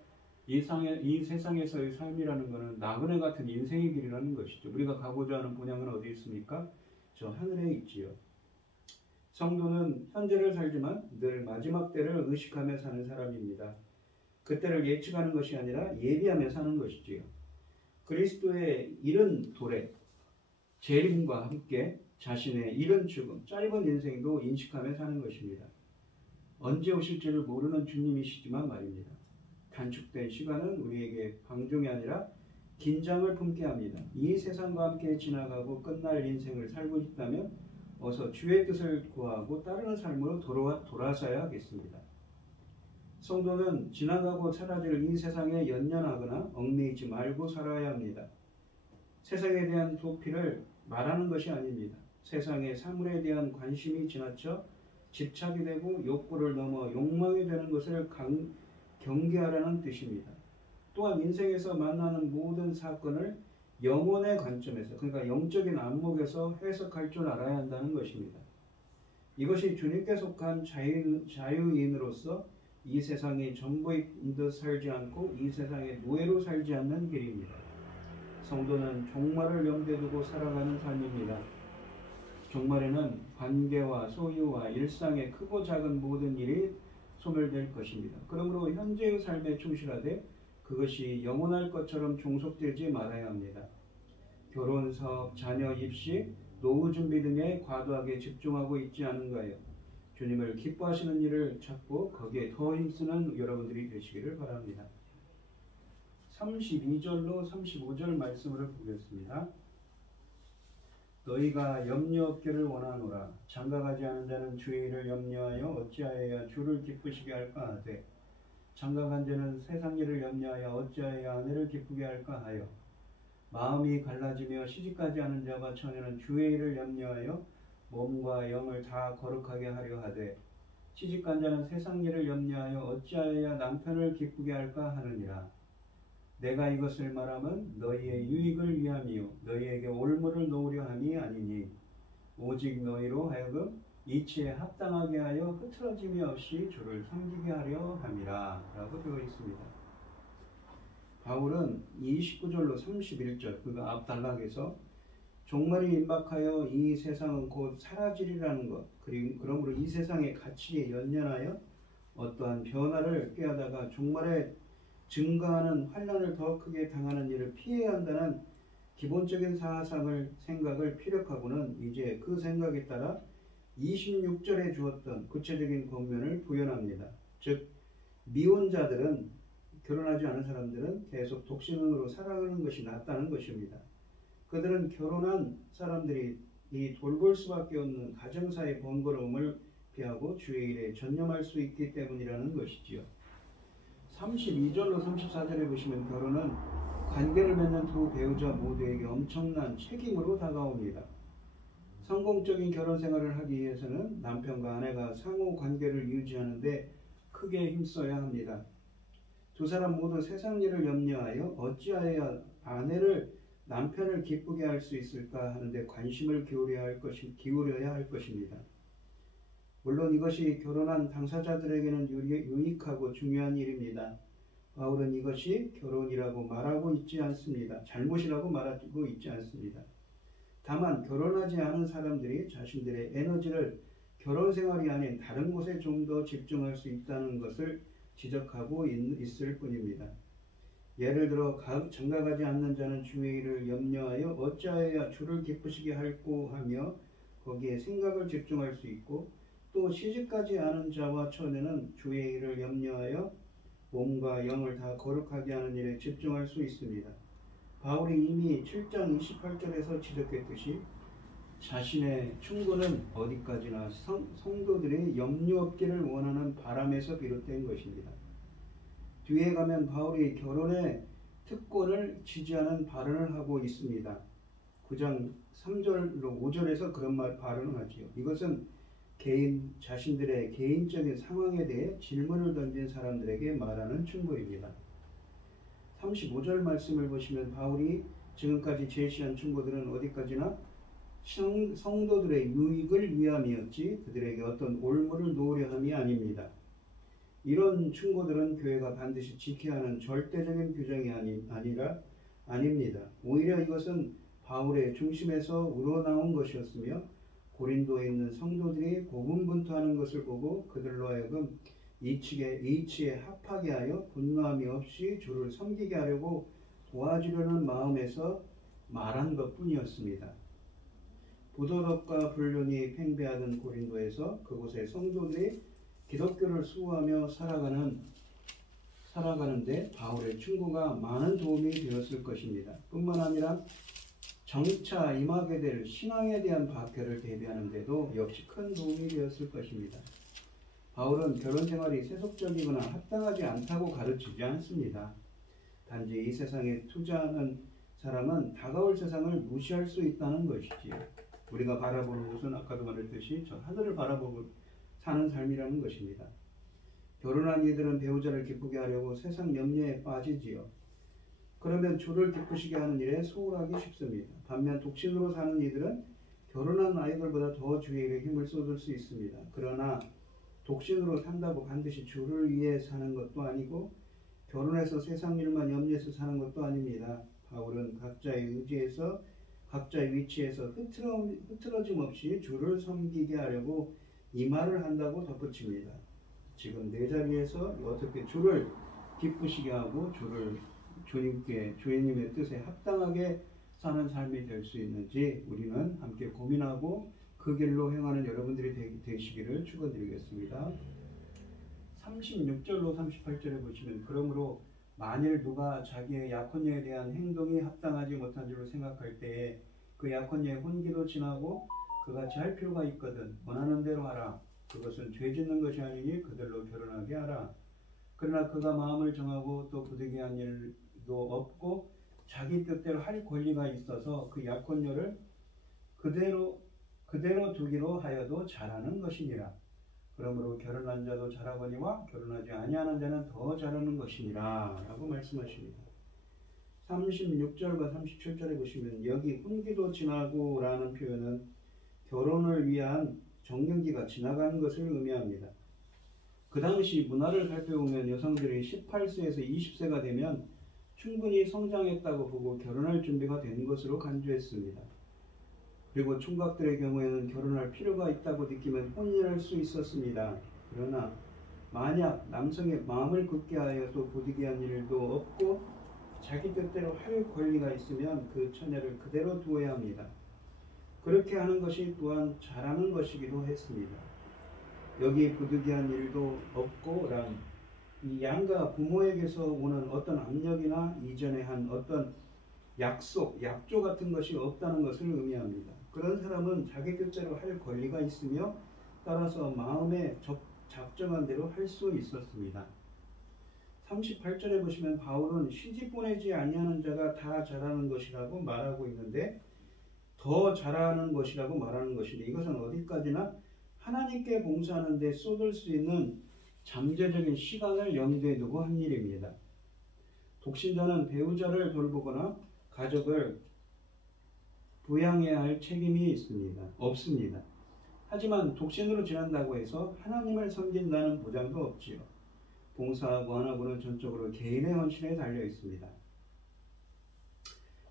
이 세상에서의 삶이라는 것은 나그네 같은 인생의 길이라는 것이죠. 우리가 가고자 하는 본향은 어디 있습니까? 저 하늘에 있지요. 성도는 현재를 살지만 늘 마지막 때를 의식하며 사는 사람입니다. 그때를 예측하는 것이 아니라 예비하며 사는 것이지요. 그리스도의 이른 도래, 재림과 함께 자신의 이른 죽음, 짧은 인생도 인식하며 사는 것입니다. 언제 오실지를 모르는 주님이시지만 말입니다. 단축된 시간은 우리에게 방종이 아니라 긴장을 품게 합니다. 이 세상과 함께 지나가고 끝날 인생을 살고 있다면 어서 주의 뜻을 구하고 따르는 삶으로 돌아서야 하겠습니다. 성도는 지나가고 사라질 이 세상에 연연하거나 얽매이지 말고 살아야 합니다. 세상에 대한 도피를 말하는 것이 아닙니다. 세상의 사물에 대한 관심이 지나쳐 집착이 되고 욕구를 넘어 욕망이 되는 것을 경계하라는 뜻입니다. 또한 인생에서 만나는 모든 사건을 영혼의 관점에서, 그러니까 영적인 안목에서 해석할 줄 알아야 한다는 것입니다. 이것이 주님께 속한 자유인으로서 이 세상의 전부인 듯 살지 않고 이 세상의 노예로 살지 않는 길입니다. 성도는 종말을 염두에 두고 살아가는 삶입니다. 종말에는 관계와 소유와 일상의 크고 작은 모든 일이 소멸될 것입니다. 그러므로 현재의 삶에 충실하되 그것이 영원할 것처럼 종속되지 말아야 합니다. 결혼, 사업, 자녀 입시, 노후 준비 등에 과도하게 집중하고 있지 않은가요? 주님을 기뻐하시는 일을 찾고 거기에 더 힘쓰는 여러분들이 되시기를 바랍니다. 32절로 35절 말씀을 보겠습니다. 너희가 염려 없기를 원하노라. 장가가지 않은 자는 주의 일을 염려하여 어찌하여야 주를 기쁘시게 할까 하되 장가간 자는 세상 일을 염려하여 어찌하여야 아내를 기쁘게 할까 하여 마음이 갈라지며 시집가지 않은 자와 처녀는 주의 일을 염려하여 몸과 영을 다 거룩하게 하려 하되 시집간 자는 세상 일을 염려하여 어찌하여야 남편을 기쁘게 할까 하느니라. 내가 이것을 말하면 너희의 유익을 위함이요 너희에게 올무를 놓으려 함이 아니니 오직 너희로 하여금 이치에 합당하게 하여 흐트러짐이 없이 주를 섬기게 하려 함이라 라고 되어 있습니다. 바울은 29절로 31절 그 앞 단락에서 종말이 임박하여 이 세상은 곧 사라지리라는 것, 그러므로 이 세상의 가치에 연연하여 어떠한 변화를 꾀하다가 종말에 증가하는 환난을 더 크게 당하는 일을 피해야 한다는 기본적인 생각을 피력하고는 이제 그 생각에 따라 26절에 주었던 구체적인 권면을 부연합니다. 즉 미혼자들은, 결혼하지 않은 사람들은 계속 독신으로 살아가는 것이 낫다는 것입니다. 그들은 결혼한 사람들이 이 돌볼 수밖에 없는 가정사의 번거로움을 피하고 주의 일에 전념할 수 있기 때문이라는 것이지요. 32절로 34절에 보시면 결혼은 관계를 맺는 두 배우자 모두에게 엄청난 책임으로 다가옵니다. 성공적인 결혼 생활을 하기 위해서는 남편과 아내가 상호 관계를 유지하는데 크게 힘써야 합니다. 두 사람 모두 세상 일을 염려하여 어찌하여 남편을 기쁘게 할 수 있을까 하는데 관심을 기울여야 할 것입니다. 물론 이것이 결혼한 당사자들에게는 유익하고 중요한 일입니다. 바울은 이것이 결혼이라고 말하고 있지 않습니다. 잘못이라고 말하고 있지 않습니다. 다만 결혼하지 않은 사람들이 자신들의 에너지를 결혼 생활이 아닌 다른 곳에 좀 더 집중할 수 있다는 것을 지적하고 있을 뿐입니다. 예를 들어 장가가지 않는 자는 주의 일을 염려하여 어찌하여야 주를 기쁘시게 할꼬 하며 거기에 생각을 집중할 수 있고, 또 시집가지 않은 자와 처녀는 주의 일을 염려하여 몸과 영을 다 거룩하게 하는 일에 집중할 수 있습니다. 바울이 이미 7장 28절에서 지적했듯이 자신의 충고는 어디까지나 성도들의 염려 없기를 원하는 바람에서 비롯된 것입니다. 뒤에 가면 바울이 결혼의 특권을 지지하는 발언을 하고 있습니다. 9장 3절로 5절에서 그런 발언을 하지요. 이것은 자신들의 개인적인 상황에 대해 질문을 던진 사람들에게 말하는 충고입니다. 35절 말씀을 보시면 바울이 지금까지 제시한 충고들은 어디까지나 성도들의 유익을 위함이었지 그들에게 어떤 올무를 놓으려 함이 아닙니다. 이런 충고들은 교회가 반드시 지켜야 하는 절대적인 규정이 아닙니다. 오히려 이것은 바울의 중심에서 우러나온 것이었으며 고린도에 있는 성도들이 고군분투하는 것을 보고 그들로 하여금 이치에 합하게 하여 분노함이 없이 주를 섬기게 하려고 도와주려는 마음에서 말한 것뿐이었습니다. 부도덕과 불륜이 팽배하던 고린도에서 그곳의 성도들이 기독교를 수호하며 살아가는데 바울의 충고가 많은 도움이 되었을 것입니다. 뿐만 아니라 정차 임하게 될 신앙에 대한 박해를 대비하는 데도 역시 큰 도움이 되었을 것입니다. 바울은 결혼 생활이 세속적이거나 합당하지 않다고 가르치지 않습니다. 단지 이 세상에 투자하는 사람은 다가올 세상을 무시할 수 있다는 것이지요. 우리가 바라보는 것은 아까도 말했듯이 저 하늘을 바라보고 사는 삶이라는 것입니다. 결혼한 이들은 배우자를 기쁘게 하려고 세상 염려에 빠지지요. 그러면 주를 기쁘시게 하는 일에 소홀하기 쉽습니다. 반면 독신으로 사는 이들은 결혼한 아이들보다 더 주의 일에 힘을 쏟을 수 있습니다. 그러나 독신으로 산다고 반드시 주를 위해 사는 것도 아니고 결혼해서 세상 일만 염려해서 사는 것도 아닙니다. 바울은 각자의 위치에서 흐트러짐 없이 주를 섬기게 하려고 이 말을 한다고 덧붙입니다. 지금 내 자리에서 어떻게 주를 기쁘시게 하고 주님의 뜻에 합당하게 사는 삶이 될 수 있는지 우리는 함께 고민하고 그 길로 행하는 여러분들이 되시기를 축원드리겠습니다. 36절로 38절에 보시면 그러므로 만일 누가 자기의 약혼녀에 대한 행동이 합당하지 못한 줄로 생각할 때에 그 약혼녀의 혼기도 지나고 그같이 할 필요가 있거든 원하는 대로 하라. 그것은 죄 짓는 것이 아니니 그들로 결혼하게 하라. 그러나 그가 마음을 정하고 또 부득이한 일도 없고 자기 뜻대로 할 권리가 있어서 그 약혼녀를 그대로 두기로 하여도 잘하는 것이니라. 그러므로 결혼한 자도 잘하거니와 결혼하지 아니하는 자는 더 잘하는 것이니라 라고 말씀하십니다. 36절과 37절에 보시면 여기 혼기도 지나고 라는 표현은 결혼을 위한 정년기가 지나가는 것을 의미합니다. 그 당시 문화를 살펴보면 여성들이 18세에서 20세가 되면 충분히 성장했다고 보고 결혼할 준비가 된 것으로 간주했습니다. 그리고 총각들의 경우에는 결혼할 필요가 있다고 느끼면 혼인할 수 있었습니다. 그러나 만약 남성의 마음을 굳게 하여 또 부득이한 일도 없고 자기 뜻대로 할 권리가 있으면 그 처녀를 그대로 두어야 합니다. 그렇게 하는 것이 또한 잘하는 것이기도 했습니다. 여기 부득이한 일도 없고 란 이 양가 부모에게서 오는 어떤 압력이나 이전에 한 어떤 약조 같은 것이 없다는 것을 의미합니다. 그런 사람은 자기 뜻대로 할 권리가 있으며 따라서 마음에 작정한 대로 할 수 있었습니다. 38절에 보시면 바울은 시집 보내지 아니하는 자가 다 잘하는 것이라고 말하고 있는데 더 잘하는 것이라고 말하는 것인데 이것은 어디까지나 하나님께 봉사하는 데 쏟을 수 있는 잠재적인 시간을 염두에 두고 한 일입니다. 독신자는 배우자를 돌보거나 가족을 부양해야 할 책임이 없습니다. 하지만 독신으로 지낸다고 해서 하나님을 섬긴다는 보장도 없지요. 봉사하고 안 하고는 전적으로 개인의 헌신에 달려 있습니다.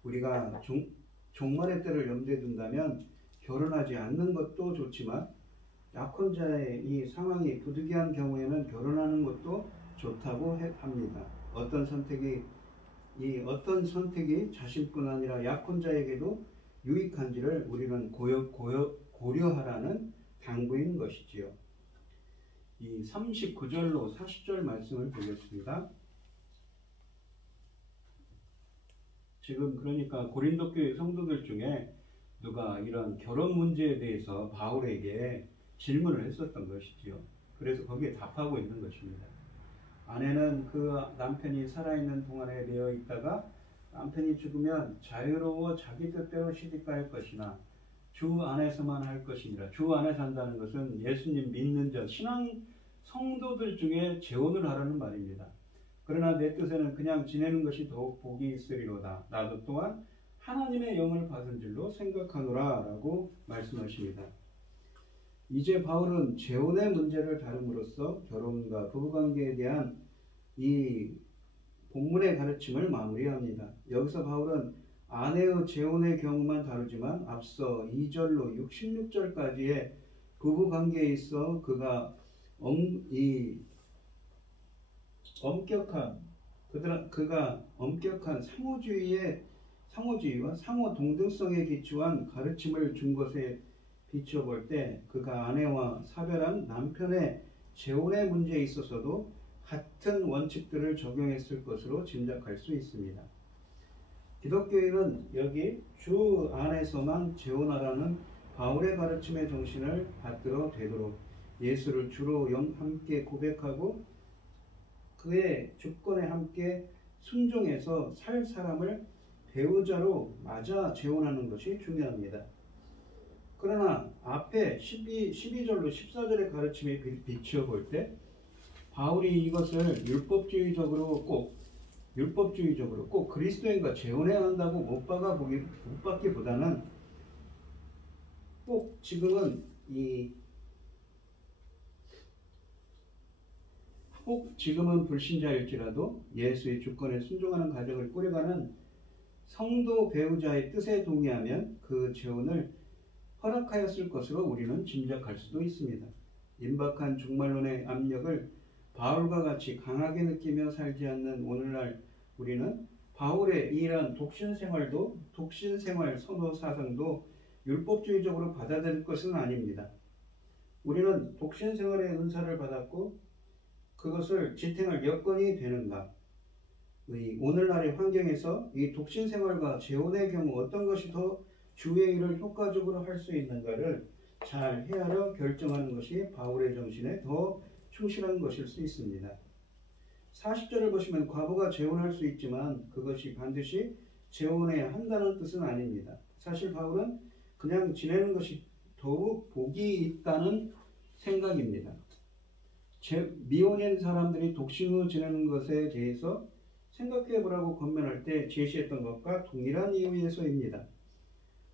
우리가 종말의 때를 염두에 둔다면 결혼하지 않는 것도 좋지만 약혼자의 이 상황이 부득이한 경우에는 결혼하는 것도 좋다고 합니다. 어떤 선택이 자신뿐 아니라 약혼자에게도 유익한지를 우리는 고려하라는 당부인 것이지요. 이 39절로 40절 말씀을 보겠습니다. 지금 그러니까 고린도 교회 성도들 중에 누가 이런 결혼 문제에 대해서 바울에게 질문을 했었던 것이지요. 그래서 거기에 답하고 있는 것입니다. 아내는 그 남편이 살아있는 동안에 매여 있다가 남편이 죽으면 자유로워 자기 뜻대로 시집갈 것이나 주 안에서만 할 것이니라. 주 안에서 한다는 것은 예수님 믿는 자, 신앙 성도들 중에 재혼을 하라는 말입니다. 그러나 내 뜻에는 그냥 지내는 것이 더욱 복이 있으리로다. 나도 또한 하나님의 영을 받은 줄로 생각하노라 라고 말씀하십니다. 이제 바울은 재혼의 문제를 다룸으로써 결혼과 부부관계에 대한 이 본문의 가르침을 마무리합니다. 여기서 바울은 아내의 재혼의 경우만 다루지만 앞서 2절로 66절까지의 부부관계에 있어 그가 엄격한 상호주의와 상호 동등성에 기초한 가르침을 준 것에 비추어 볼 때 그가 아내와 사별한 남편의 재혼의 문제에 있어서도 같은 원칙들을 적용했을 것으로 짐작할 수 있습니다. 기독교인은 여기 주 안에서만 재혼하라는 바울의 가르침의 정신을 받들어 되도록 예수를 주로 함께 고백하고 그의 주권에 함께 순종해서 살 사람을 배우자로 맞아 재혼하는 것이 중요합니다. 그러나 앞에 12절로 14절의 가르침에 비추어 볼 때 바울이 이것을 율법주의적으로 꼭 그리스도인과 재혼해야 한다고 못 받기보다는 꼭 지금은 불신자일지라도 예수의 주권에 순종하는 가정을 꾸려가는 성도 배우자의 뜻에 동의하면 그 재혼을 허락하였을 것으로 우리는 짐작할 수도 있습니다. 임박한 종말론의 압력을 바울과 같이 강하게 느끼며 살지 않는 오늘날 우리는 바울의 이러한 독신생활 선호 사상도 율법주의적으로 받아들일 것은 아닙니다. 우리는 독신생활의 은사를 받았고 그것을 지탱할 여건이 되는가? 오늘날의 환경에서 이 독신생활과 재혼의 경우 어떤 것이 더 주의 일을 효과적으로 할 수 있는가를 잘 헤아려 결정하는 것이 바울의 정신에 더 충실한 것일 수 있습니다. 40절을 보시면 과부가 재혼할 수 있지만 그것이 반드시 재혼해야 한다는 뜻은 아닙니다. 사실 바울은 그냥 지내는 것이 더욱 복이 있다는 생각입니다. 미혼인 사람들이 독신으로 지내는 것에 대해서 생각해 보라고 권면할 때 제시했던 것과 동일한 이유에서입니다.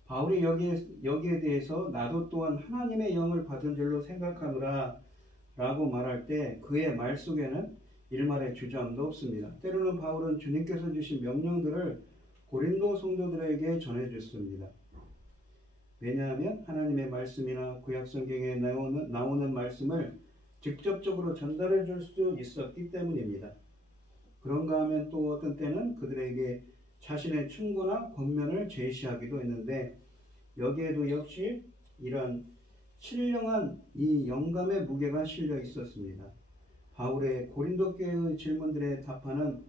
바울이 여기에 대해서 나도 또한 하나님의 영을 받은 줄로 생각하노라 라고 말할 때 그의 말 속에는 일말의 주저함도 없습니다. 때로는 바울은 주님께서 주신 명령들을 고린도 성도들에게 전해줬습니다. 왜냐하면 하나님의 말씀이나 구약성경에 나오는 말씀을 직접적으로 전달해 줄 수도 있었기 때문입니다. 그런가 하면 또 어떤 때는 그들에게 자신의 충고나 권면을 제시하기도 했는데 여기에도 역시 이런 신령한 이 영감의 무게가 실려 있었습니다. 바울의 고린도 교회의 질문들에 답하는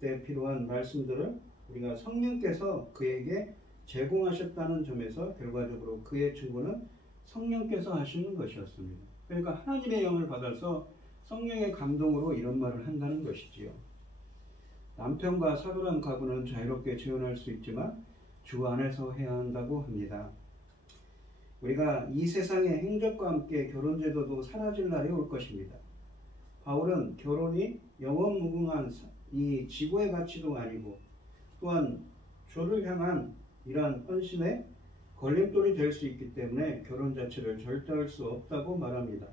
때 필요한 말씀들을 우리가 성령께서 그에게 제공하셨다는 점에서 결과적으로 그의 충고는 성령께서 하시는 것이었습니다. 그러니까 하나님의 영을 받아서 성령의 감동으로 이런 말을 한다는 것이지요. 남편과 사별한 가부는 자유롭게 재혼할 수 있지만 주 안에서 해야 한다고 합니다. 우리가 이 세상의 행적과 함께 결혼제도도 사라질 날이 올 것입니다. 바울은 결혼이 영원무궁한 이 지구의 가치도 아니고 또한 주를 향한 이러한 헌신의 걸림돌이 될 수 있기 때문에 결혼 자체를 절대할 수 없다고 말합니다.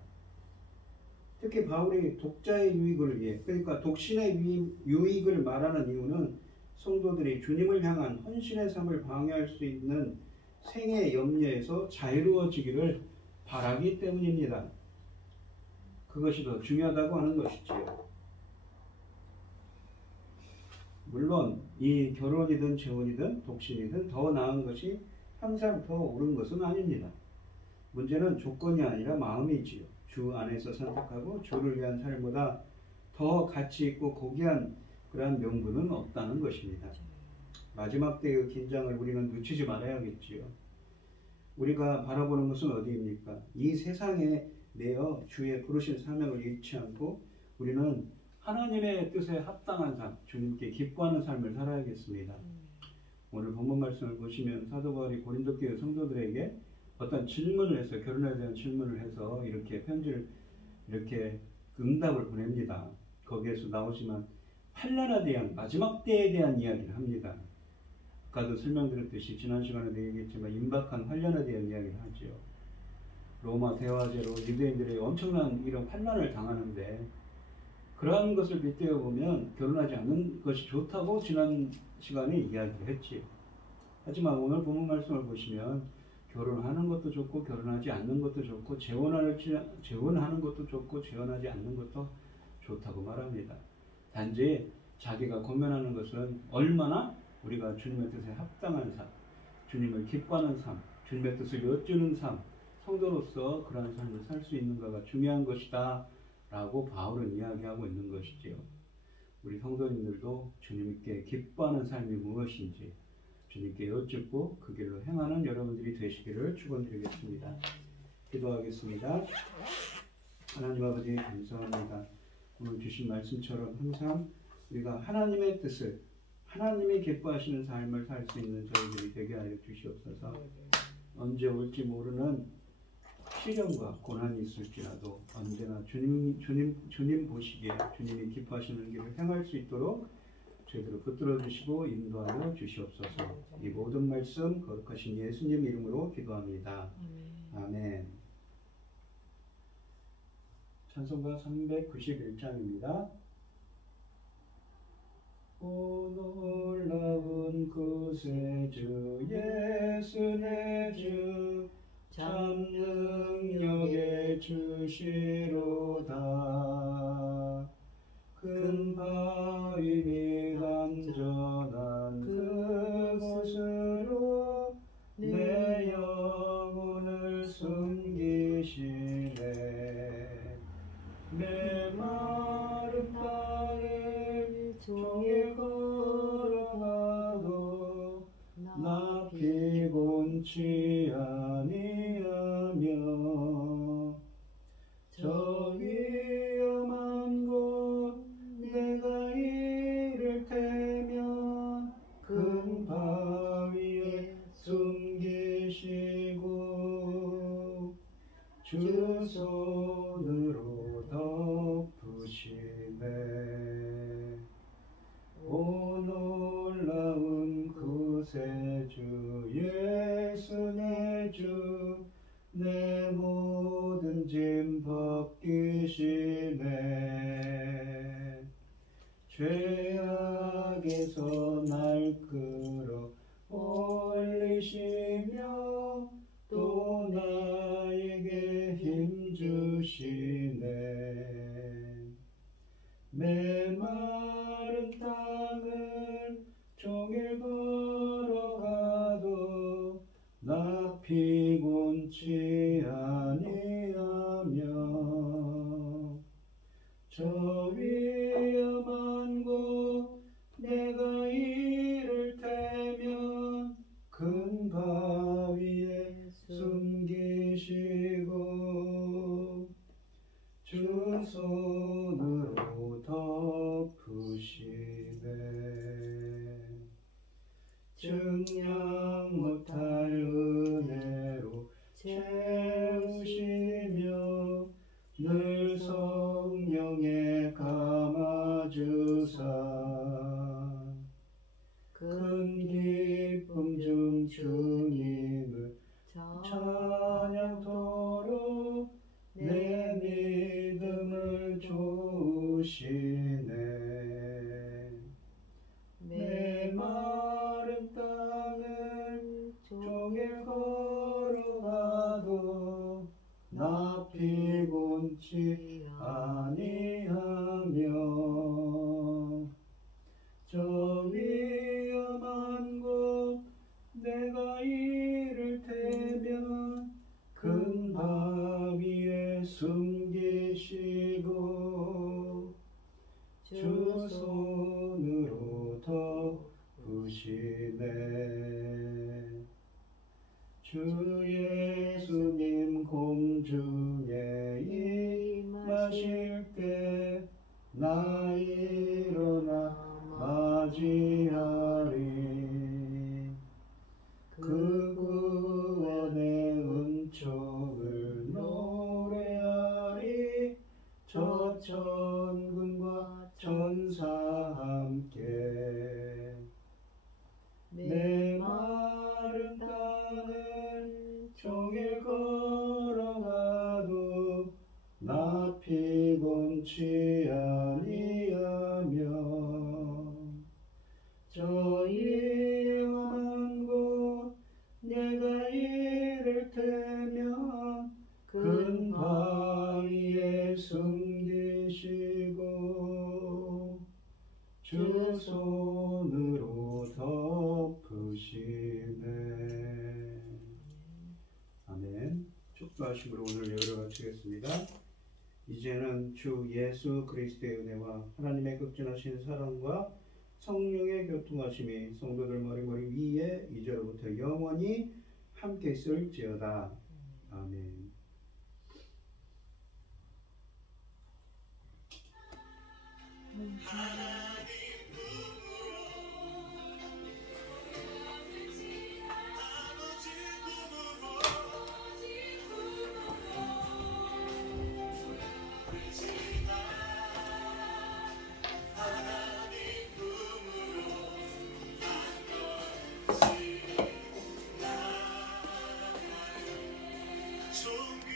특히 바울이 독자의 유익을 위해, 그러니까 독신의 유익을 말하는 이유는 성도들이 주님을 향한 헌신의 삶을 방해할 수 있는 생의 염려에서 자유로워지기를 바라기 때문입니다. 그것이 더 중요하다고 하는 것이지요. 물론 이 결혼이든 재혼이든 독신이든 더 나은 것이 항상 더 옳은 것은 아닙니다. 문제는 조건이 아니라 마음이지요. 주 안에서 선택하고 주를 위한 삶보다 더 가치 있고 고귀한 그러한 명분은 없다는 것입니다. 마지막 때의 긴장을 우리는 놓치지 말아야겠지요. 우리가 바라보는 것은 어디입니까? 이 세상에 매여 주의 부르신 사명을 잃지 않고 우리는 하나님의 뜻에 합당한 삶, 주님께 기뻐하는 삶을 살아야겠습니다. 오늘 본문 말씀을 보시면 사도 바울이 고린도 교회 성도들에게 어떤 질문을 해서, 결혼에 대한 질문을 해서 이렇게 편지를 이렇게 응답을 보냅니다. 거기에서 나오지만 환난에 대한, 마지막 때에 대한 이야기를 합니다. 아까도 설명드렸듯이 지난 시간에도 얘기했지만 임박한 환난에 대한 이야기를 하죠. 로마 대화제로 유대인들이 엄청난 이런 환난을 당하는데 그러한 것을 빗대어 보면 결혼하지 않는 것이 좋다고 지난 시간에 이야기를 했지요. 하지만 오늘 본문 말씀을 보시면 결혼하는 것도 좋고 결혼하지 않는 것도 좋고 재혼하는 것도 좋고 재혼하지 않는 것도 좋다고 말합니다. 단지 자기가 고민하는 것은 얼마나 우리가 주님의 뜻에 합당한 삶, 주님을 기뻐하는 삶, 주님의 뜻을 여쭈는 삶, 성도로서 그러한 삶을 살 수 있는가가 중요한 것이다 라고 바울은 이야기하고 있는 것이지요. 우리 성도님들도 주님께 기뻐하는 삶이 무엇인지 주님께 여쭙고 그 길로 행하는 여러분들이 되시기를 축원드리겠습니다. 기도하겠습니다. 하나님 아버지 감사합니다. 오늘 주신 말씀처럼 항상 우리가 하나님의 뜻을, 하나님이 기뻐하시는 삶을 살 수 있는 저희들이 되게 하여 주시옵소서. 언제 올지 모르는 시련과 고난이 있을지라도 언제나 주님 보시기에 주님이 기뻐하시는 길을 행할 수 있도록 저희들을 붙들어 주시고 인도하여 주시옵소서. 이 모든 말씀 거룩하신 예수님 이름으로 기도합니다. 아멘. 찬송가 391장입니다. 오 놀라운 구세주 예수 내 주 참 능력의 주시로다. 큰 바위 및 안전한 그곳으로 내 영혼을 숨기시네. 메마른 땅을 종일 걸어가도 나 피곤치 아니하며 저 위험한 곳 내가 이를 테면 큰 바위에 숨기시고 주 손으로 덮으시네. 오 놀라운 구세주 예수 내 주 내 모든 짐 벗기시네. 죄악에서 날 끌어 올리시며 또 나에게 힘 주시네. 메마른 땅을 종일 걸어가도 나 피곤치 아니하며 저 위험한 곳 내가 이를 테면 큰 바위에 숨기시고 주 손으로 덮으시네. 증량 감아주사 큰 기쁨 중 주님을 찬양토록 내 믿음을 주시네. 메마른 땅을 종일 걸어가도 나 피곤치 아니하며 저 위험한 곳 내가 이를 테면 큰 바위에 숨기시고 주 손으로 덮으시네. 주 예수님 공중에 임하실 때 나 일어나 맞이하리. 그 구원의 은총을 노래하리. 저 천군과 천사 함께 메마른 땅을 종일 걸어가도 나 피곤치 아니하며 저 위험한 곳 내가 이를 테면 큰 바위에 숨기시고 주 손으로 덮으시네. 아멘. 축도하심으로 오늘 예배를 마치겠습니다. 이제는 주 예수 그리스도의 은혜와 하나님의 극진하신 사랑과 성령의 교통하심이 성도들 머리머리 위에 이제로부터 영원히 함께 있을지어다. 아멘. 하나님